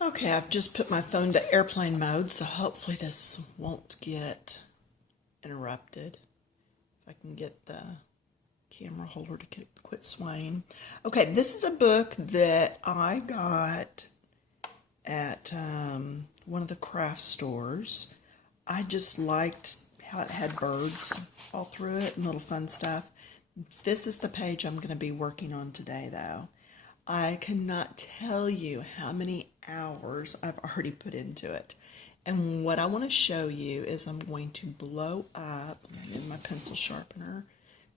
Okay, I've just put my phone to airplane mode, so hopefully this won't get interrupted. If I can get the camera holder to quit swaying. Okay, this is a book that I got at one of the craft stores. I just liked how it had birds all through it and little fun stuff. This is the page I'm going to be working on today, though. I cannot tell you how many hours I've already put into it. And what I want to show you is I'm going to blow up, in my pencil sharpener,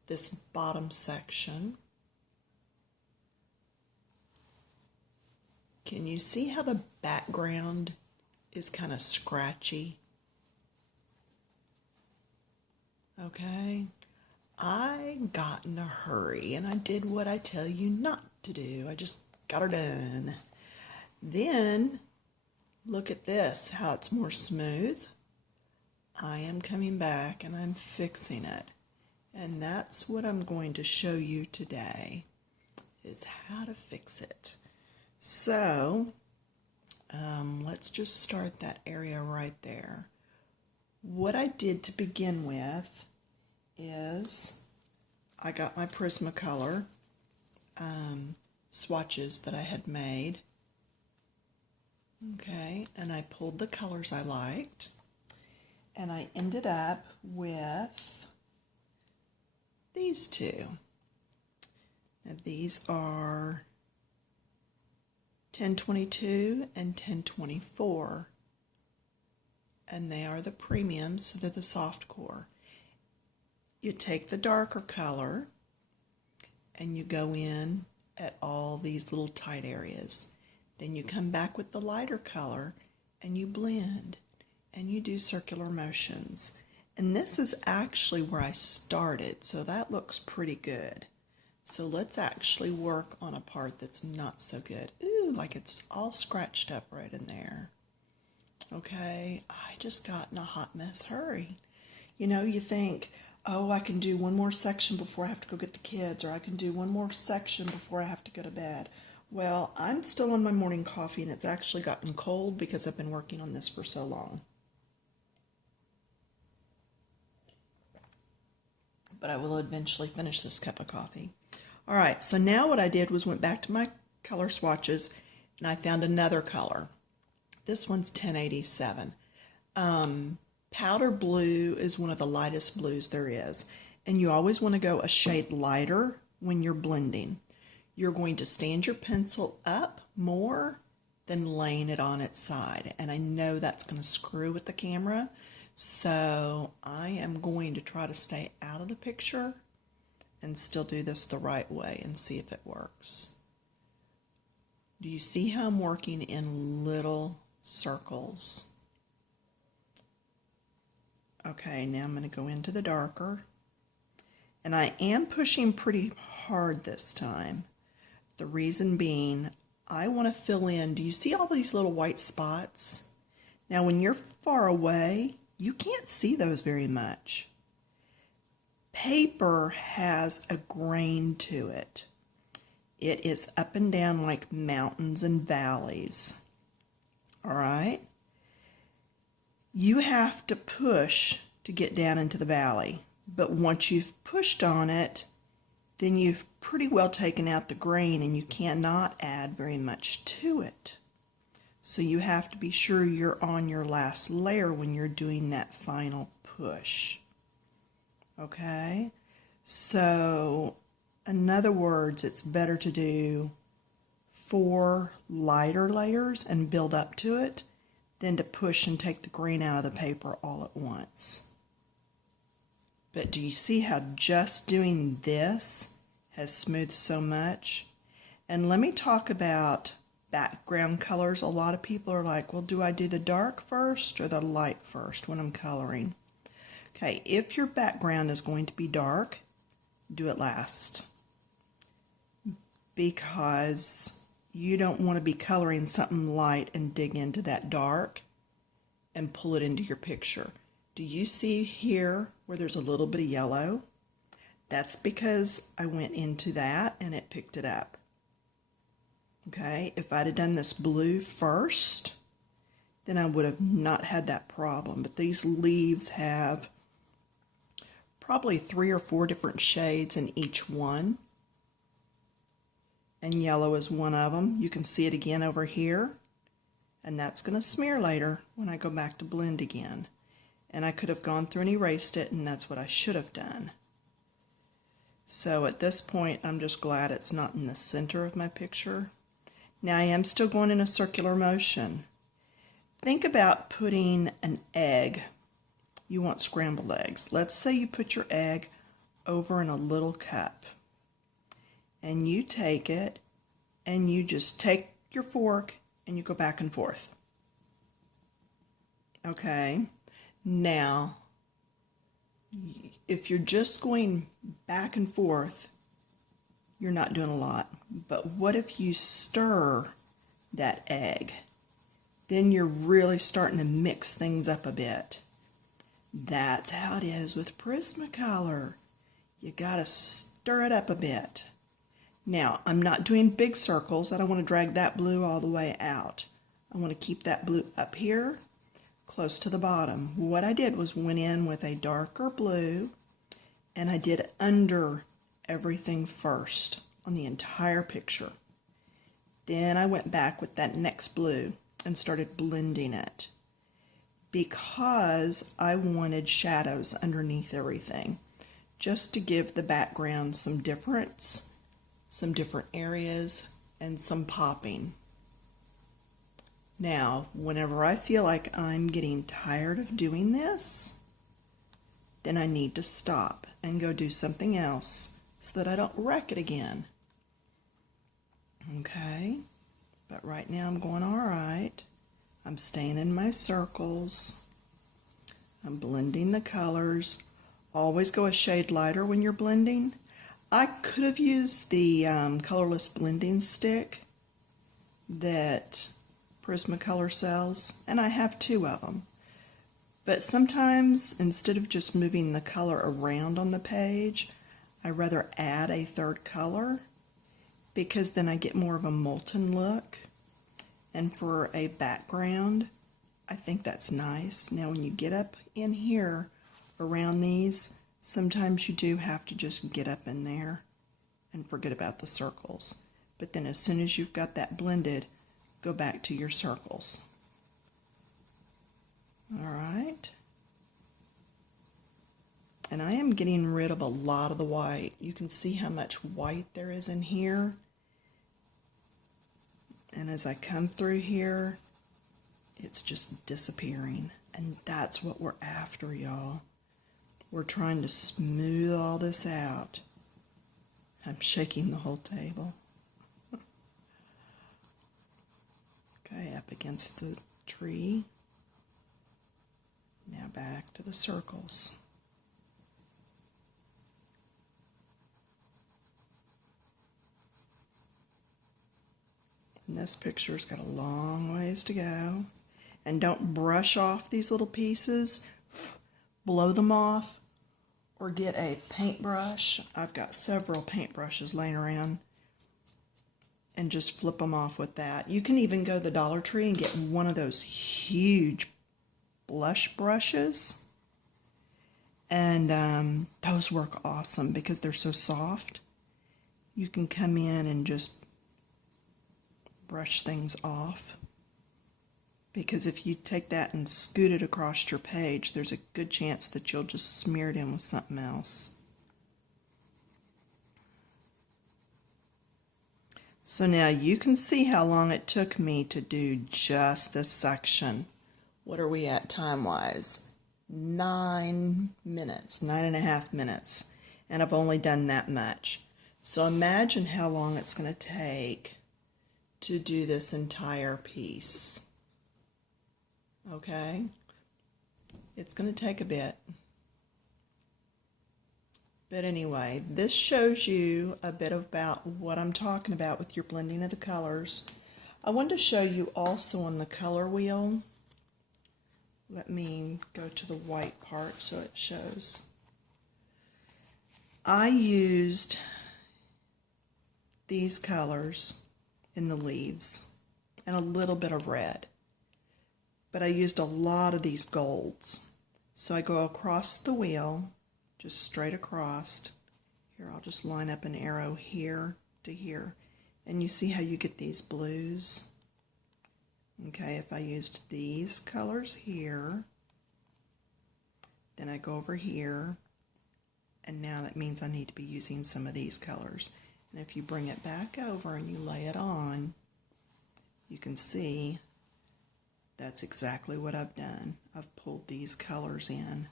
this bottom section. Can you see how the background is kind of scratchy? Okay. I got in a hurry and I did what I tell you not to do. I just got her done. Then, look at this, how it's more smooth. I am coming back and I'm fixing it. And that's what I'm going to show you today, is how to fix it. So, let's just start that area right there. What I did to begin with is I got my Prismacolor swatches that I had made. Okay, and I pulled the colors I liked, and I ended up with these two. Now these are 1022 and 1024, and they are the premiums, so they're the soft core. You take the darker color and you go in at all these little tight areas. Then you come back with the lighter color and you blend and you do circular motions. And this is actually where I started, so that looks pretty good. So let's actually work on a part that's not so good. Ooh, like it's all scratched up right in there. Okay, I just got in a hot mess hurry. You know, you think, oh, I can do one more section before I have to go get the kids, or I can do one more section before I have to go to bed. Well, I'm still on my morning coffee, and it's actually gotten cold because I've been working on this for so long. But I will eventually finish this cup of coffee. All right, so now what I did was went back to my color swatches, and I found another color. This one's 1087. Powder blue is one of the lightest blues there is, and you always want to go a shade lighter when you're blending. You're going to stand your pencil up more than laying it on its side, and I know that's going to screw with the camera, so I am going to try to stay out of the picture and still do this the right way and see if it works. Do you see how I'm working in little circles? Okay, now I'm going to go into the darker. And I am pushing pretty hard this time. The reason being, I want to fill in, do you see all these little white spots? Now when you're far away, you can't see those very much. Paper has a grain to it. It is up and down like mountains and valleys. All right? You have to push to get down into the valley, but once you've pushed on it, then you've pretty well taken out the grain and you cannot add very much to it. So you have to be sure you're on your last layer when you're doing that final push. Okay? So, in other words, it's better to do 4 lighter layers and build up to it than to push and take the grain out of the paper all at once. But do you see how just doing this has smoothed so much? And let me talk about background colors. A lot of people are like, well, do I do the dark first or the light first when I'm coloring? Okay, if your background is going to be dark, do it last. Because you don't want to be coloring something light and dig into that dark and pull it into your picture. Do you see here where there's a little bit of yellow? That's because I went into that and it picked it up. Okay, if I'd have done this blue first, then I would have not had that problem. But these leaves have probably 3 or 4 different shades in each one. And yellow is one of them. You can see it again over here. And that's going to smear later when I go back to blend again. And I could have gone through and erased it, and that's what I should have done. So at this point, I'm just glad it's not in the center of my picture. Now I am still going in a circular motion. Think about putting an egg. You want scrambled eggs. Let's say you put your egg over in a little cup. And you take it, and you just take your fork, and you go back and forth. Okay? Now, if you're just going back and forth, you're not doing a lot. But what if you stir that egg? Then you're really starting to mix things up a bit. That's how it is with Prismacolor. You gotta stir it up a bit. Now, I'm not doing big circles. I don't want to drag that blue all the way out. I want to keep that blue up here, close to the bottom. What I did was went in with a darker blue, and I did under everything first on the entire picture. Then I went back with that next blue and started blending it because I wanted shadows underneath everything, just to give the background some difference, some different areas, and some popping. Now, whenever I feel like I'm getting tired of doing this, then I need to stop and go do something else so that I don't wreck it again. Okay, but right now I'm going all right. I'm staying in my circles. I'm blending the colors. Always go a shade lighter when you're blending. I could have used the Colorless blending stick that Prismacolor sells, and I have 2 of them. But sometimes, instead of just moving the color around on the page, I rather add a 3rd color, because then I get more of a molten look. And for a background, I think that's nice. Now when you get up in here around these, sometimes you do have to just get up in there and forget about the circles. But then as soon as you've got that blended, go back to your circles. All right. And I am getting rid of a lot of the white. You can see how much white there is in here. And as I come through here, it's just disappearing. And that's what we're after, y'all. We're trying to smooth all this out. I'm shaking the whole table. Okay, up against the tree. Now back to the circles. And this picture's got a long ways to go. And don't brush off these little pieces. Blow them off. Or get a paintbrush. I've got several paintbrushes laying around. And just flip them off with that. You can even go to the Dollar Tree and get one of those huge blush brushes. And those work awesome because they're so soft. You can come in and just brush things off. Because if you take that and scoot it across your page, there's a good chance that you'll just smear it in with something else. So now you can see how long it took me to do just this section. What are we at time-wise? 9 minutes, 9.5 minutes. And I've only done that much. So imagine how long it's going to take to do this entire piece. Okay? It's going to take a bit. But anyway, this shows you a bit about what I'm talking about with your blending of the colors. I wanted to show you also on the color wheel. Let me go to the white part so it shows. I used these colors in the leaves and a little bit of red. But I used a lot of these golds. So I go across the wheel, just straight across. Here, I'll just line up an arrow here to here. And you see how you get these blues? Okay, if I used these colors here, then I go over here, and now that means I need to be using some of these colors. And if you bring it back over and you lay it on, you can see that's exactly what I've done. I've pulled these colors in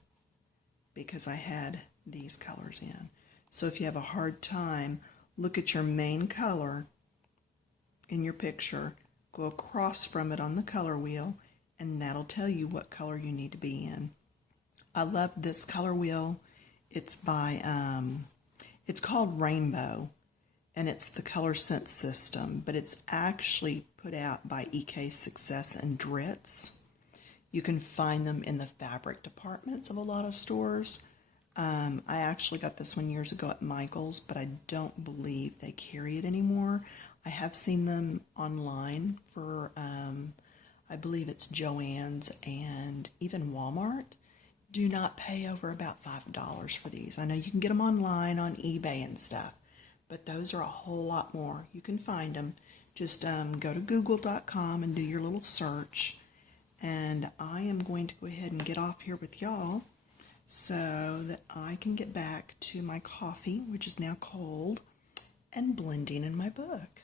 because I had these colors in. So if you have a hard time, look at your main color in your picture, go across from it on the color wheel, and that'll tell you what color you need to be in. I love this color wheel. It's by, it's called Rainbow, and it's the Color Sense system, but it's actually put out by EK Success and Dritz. You can find them in the fabric departments of a lot of stores. I actually got this one years ago at Michael's, but I don't believe they carry it anymore. I have seen them online for, I believe it's Joann's and even Walmart. Do not pay over about $5 for these. I know you can get them online on eBay and stuff, but those are a whole lot more. You can find them. Just go to google.com and do your little search. And I am going to go ahead and get off here with y'all so that I can get back to my coffee, which is now cold, and blending in my book.